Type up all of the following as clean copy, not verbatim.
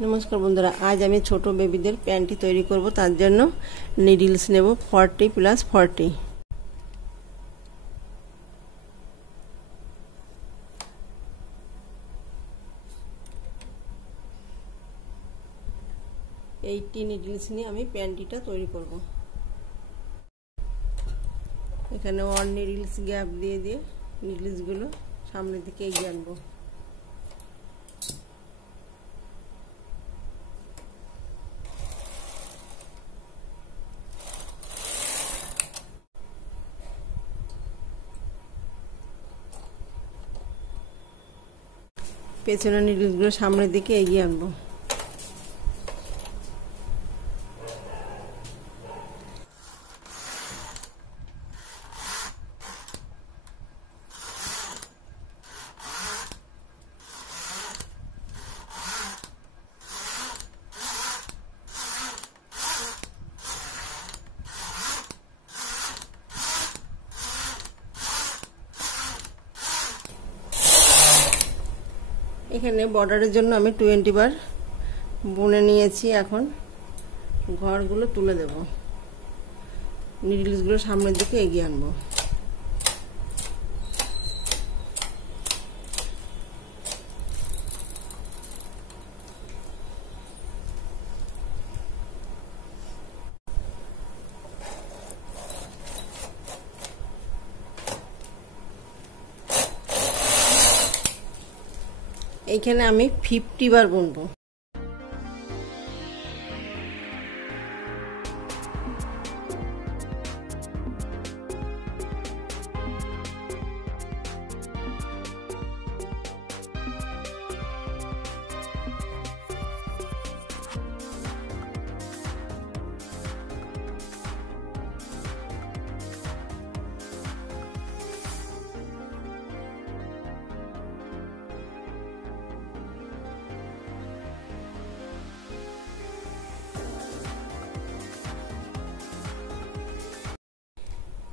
नमस्कार बंधुरा आज आमी छोटो बेबीदेर पैंटी तैरी करब तार जन्य निडल्स नेब 40 + 40। এইটি নিডলস নিয়ে আমি প্যান্টিটা তৈরি করব। এখানে 1 নিডলস গ্যাপ দিয়ে দিয়ে নিডলসগুলো সামনের দিকে এগিয়ে আনবো। পেছনের নিডলসগুলো সামনের দিকে এগিয়ে আনবো। এখানে বর্ডারের জন্য আমি 20 বার বুনে নিয়েছি। এখন ঘরগুলো তুলে দেব, নিডলসগুলো সামনের দিকে এগিয়ে আনবো। এইখানে আমি 50 বার বুনবো।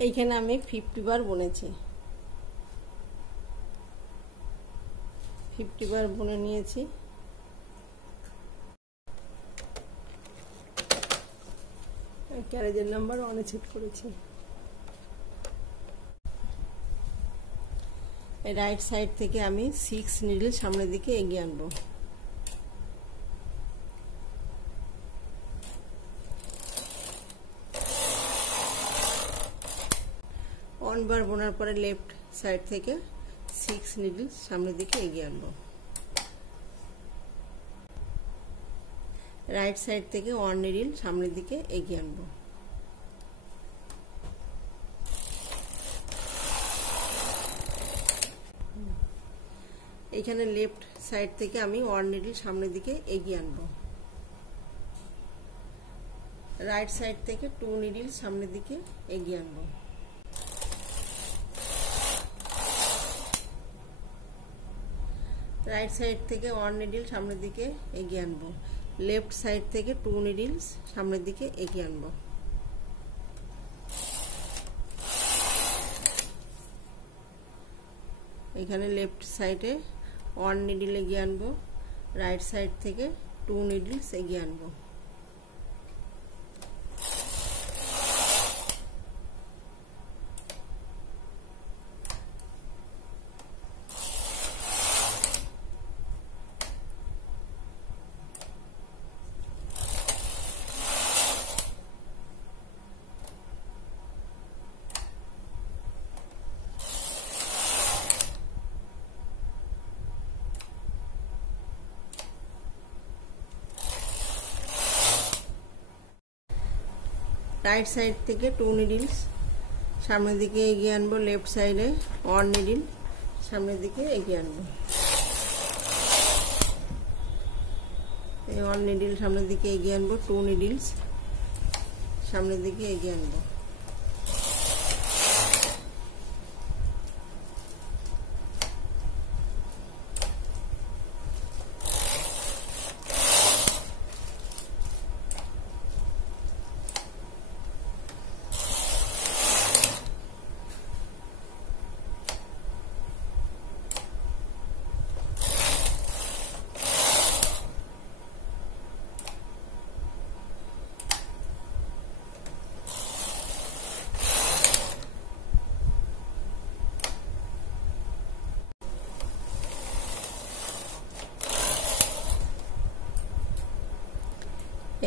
এইখানে আমি 50 বার বুনেছি। 50 বার বুনে নিয়েছি। ক্যারেজের নাম্বার 1 সেট করেছি। রাইট সাইড থেকে আমি 6 নিডল সামনের দিকে এগিয়ে আনবো। বার বোনার পরে লেফট সাইড থেকে 6 নিডল সামনের দিকে এগিয়ে আনবো। রাইট সাইড থেকে 1 নিডল সামনের দিকে এগিয়ে আনবো। এখানে লেফট সাইড থেকে আমি 1 নিডল সামনের দিকে এগিয়ে আনবো। রাইট সাইড থেকে 2 নিডল সামনের দিকে এগিয়ে আনবো। রাইট সাইড থেকে 1 নিডল সামনের দিকে এগিয়ে আনবো। লেফট সাইড থেকে 2 নিডলস সামনের দিকে এগিয়ে আনবো। এখানে লেফট সাইডে 1 নিডল এগিয়ে আনবো। রাইট সাইড থেকে 2 নিডলস এগিয়ে আনবো। রাইট সাইড থেকে 2 নিডলস সামনের দিকে এগিয়ে আনবো। লেফট সাইডে 1 নিডল সামনের দিকে এগিয়ে আনবো। এই 1 নিডল সামনের দিকে এগিয়ে আনবো। 2 নিডলস সামনের দিকে এগিয়ে আনবো।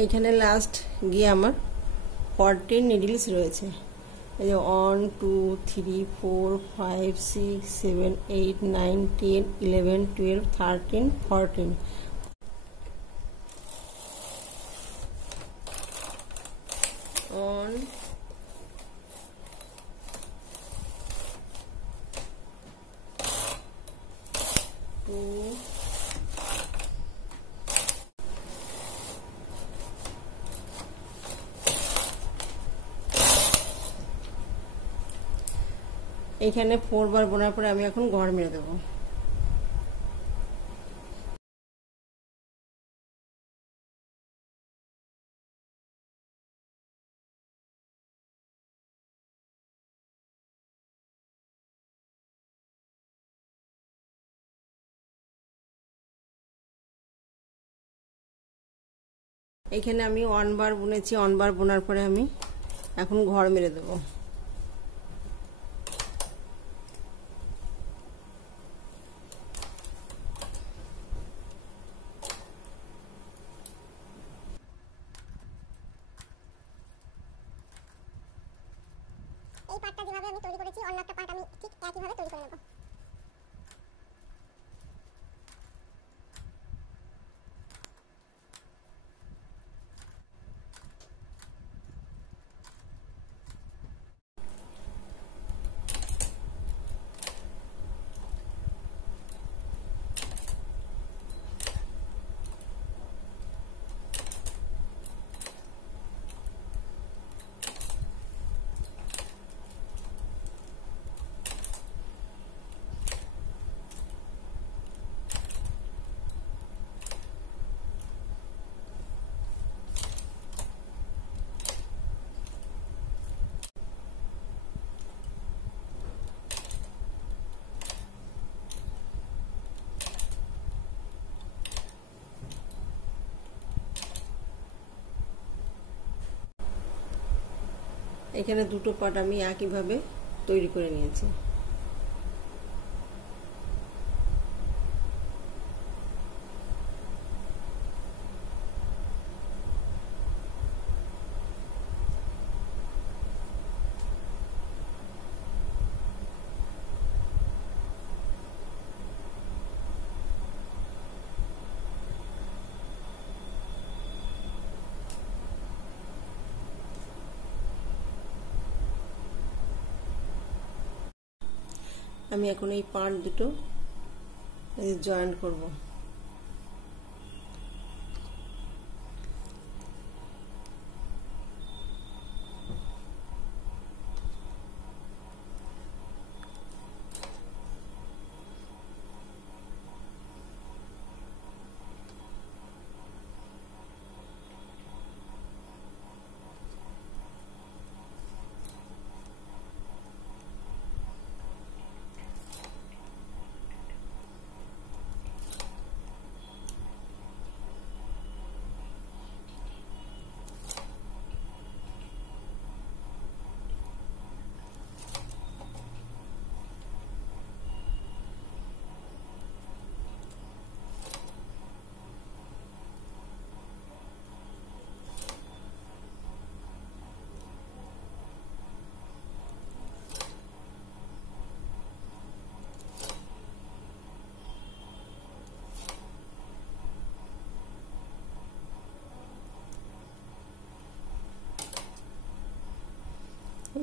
এইখানে লাস্ট গিয়ে আমার 14 নিডলস রয়েছে। এই যে 1 2 3 4 5 6 7 8 9 10 11 12 13 14 1 2 এখানে 4 বার বোনার পরে আমি এখন ঘর মেরে দেবো। এখানে আমি 1 বার বুনেছি, 1 বার বোনার পরে আমি এখন ঘর মেরে দেবো। এই পার্টটা যেভাবে আমি তৈরি করেছি অন্য একটা পার্ট আমি ঠিক একইভাবে তৈরি করে নেব। এখানে দুটো পার্ট আমি একইভাবে তৈরি করে নিয়েছি। আমি এখন এই পার্ট দুটো জয়েন করব।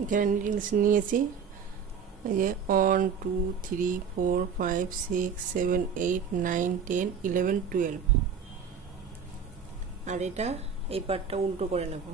এখানে নিডলস নিয়েছি, এই যে 1 2 3 4 5 6 7 8 9 10 11 12 আর এটা এই পার্টটা উল্টো করে নেব।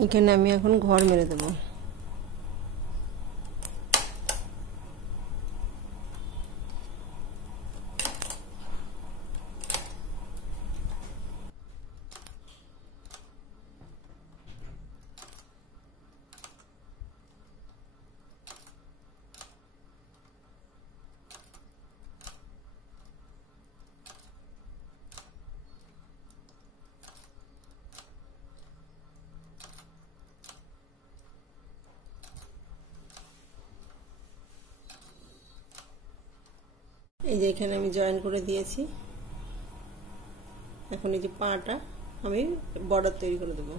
এখানে আমি এখন ঘর মেরে দেব। এই যে এখানে আমি জয়েন করে দিয়েছি। এখন এই যে পাটা আমি বর্ডার তৈরি করে দেব।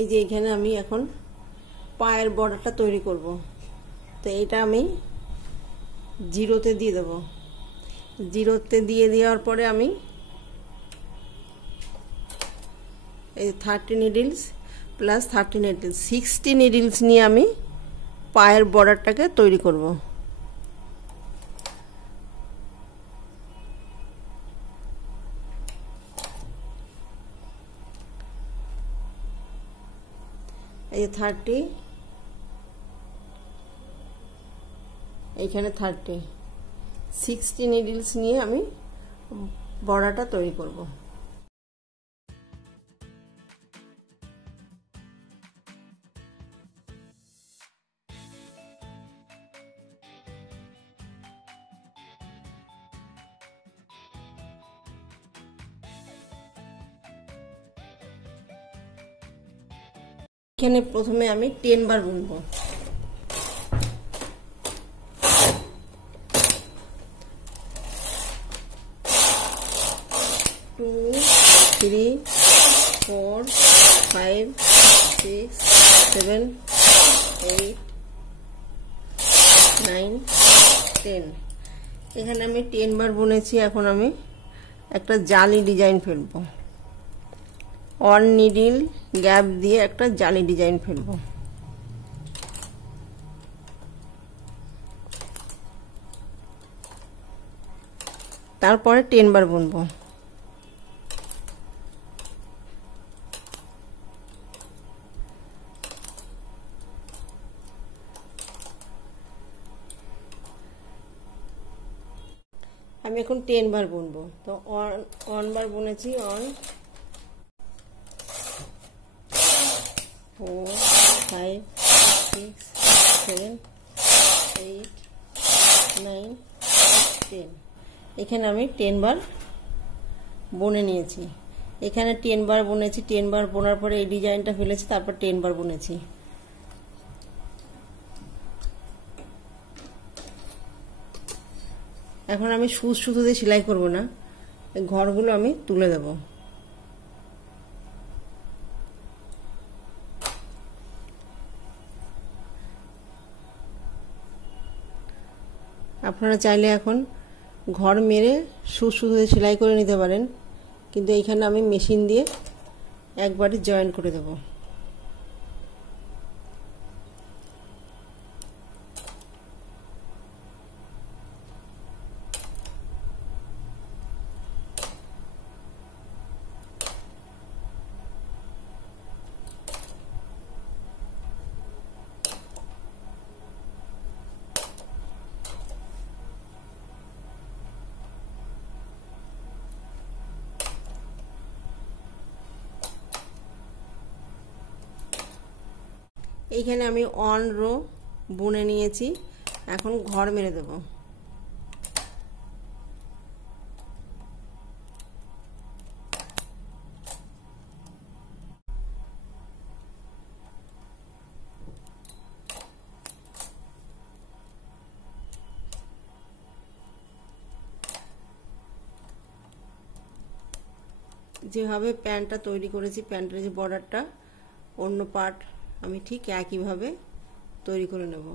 এই যে এখানে আমি এখন পায়ের বর্ডারটা তৈরি করব। তো এটা আমি জিরোতে দিয়ে দেব। জিরোতে দিয়ে দেওয়ার পরে আমি এই 30 নিডলস প্লাস 30 নিডলস 60 নিডলস নিয়ে আমি পায়ের বর্ডারটাকে তৈরি করব। এই 30, এইখানে 30, 60 নিডলস নিয়ে আমি বর্ডারটা তৈরি করব। এখানে প্রথমে আমি 10 বার বুনবো। 2 3 4 5 6 7 8 9 10। এখানে আমি 10 বার বুনেছি। এখন আমি একটা জালি ডিজাইন ফেলবো। 1 নিডল গ্যাপ দিয়ে একটা জালি ডিজাইন ফেলবো। তারপরে 10 বার বুনবো। আমি এখন 10 বার বুনবো। তো 1 বার বুনেছি, 1 4 5 6 7 8 9 10। এখানে আমি 10 বার বুনে নিয়েছি। এখানে 10 বার বুনেছি। 10 বার বোনার পরে এই ডিজাইনটা ফেলেছি, তারপর 10 বার বুনেছি। এখন আমি সুচ সুতো দিয়ে সেলাই করব না, এই ঘরগুলো আমি তুলে দেব। আপনারা চাইলে এখন ঘর মেরে সুচ সুতো দিয়ে সেলাই করে নিতে পারেন, কিন্তু এইখানে আমি মেশিন দিয়ে একবারই জয়েন করে দেব। এইখানে আমি 1 রো বুনে নিয়েছি। এখন ঘর মেরে দেব। যেভাবে প্যান্টটা তৈরি করেছি, প্যান্টের যে বর্ডারটা, অন্য পার্ট আমি ঠিক একইভাবে তৈরি করে নেব।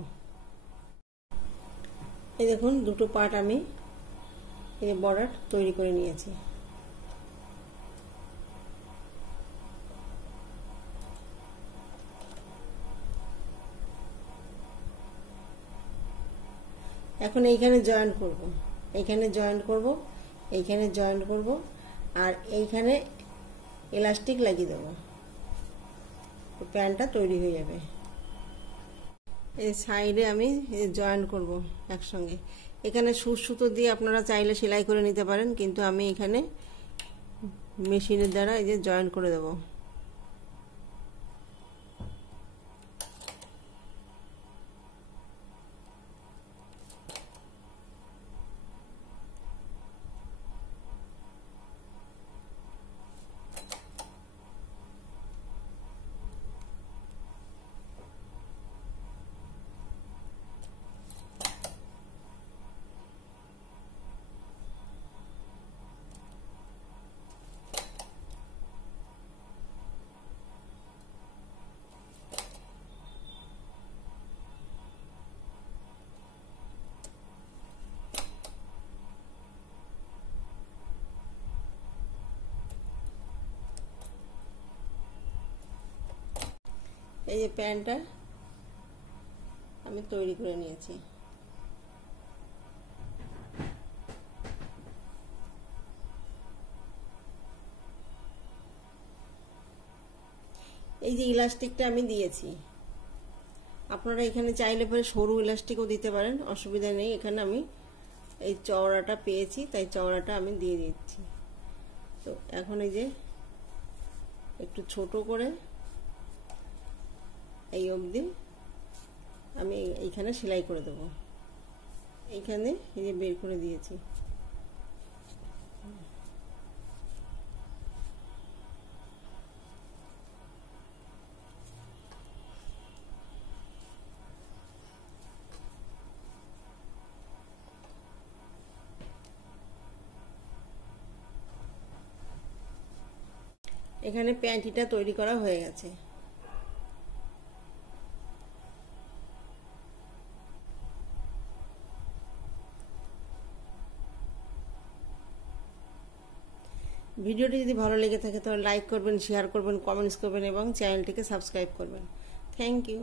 এই দেখুন, দুটো পার্ট আমি এই বর্ডার তৈরি করে নিয়েছি। এখন এইখানে জয়েন করব। এইখানে জয়েন্ট করব, এইখানে জয়েন্ট করব, আর এইখানে ইলাস্টিক লাগিয়ে দেবো, প্যান্টটা তৈরি হয়ে যাবে। এই সাইডে আমি জয়েন্ট করব একসঙ্গে। এখানে সুতো দিয়ে আপনারা চাইলে সেলাই করে নিতে পারেন, কিন্তু আমি এখানে মেশিনের দ্বারা এই যে জয়েন্ট করে দেব। এই যে প্যান্টটা আমি তৈরি করে নিয়েছি। এই যে ইলাস্টিকটা আমি দিয়েছি, আপনারা এখানে চাইলে পরে সরু ইলাস্টিকও দিতে পারেন, অসুবিধা নেই। এখানে আমি এই চওড়াটা পেয়েছি, তাই চওড়াটা আমি দিয়ে দিচ্ছি। তো এখন এই যে একটু ছোট করে এই অবধি আমি এইখানে সেলাই করে দেব। এইখানে এই যে বের করে দিয়েছি। এখানে প্যান্টিটা তৈরি করা হয়ে গেছে। ভিডিওটি যদি ভালো লেগে থাকে তাহলে লাইক করবেন, শেয়ার করবেন, কমেন্টস করবেন এবং চ্যানেলটিকে সাবস্ক্রাইব করবেন। Thank you.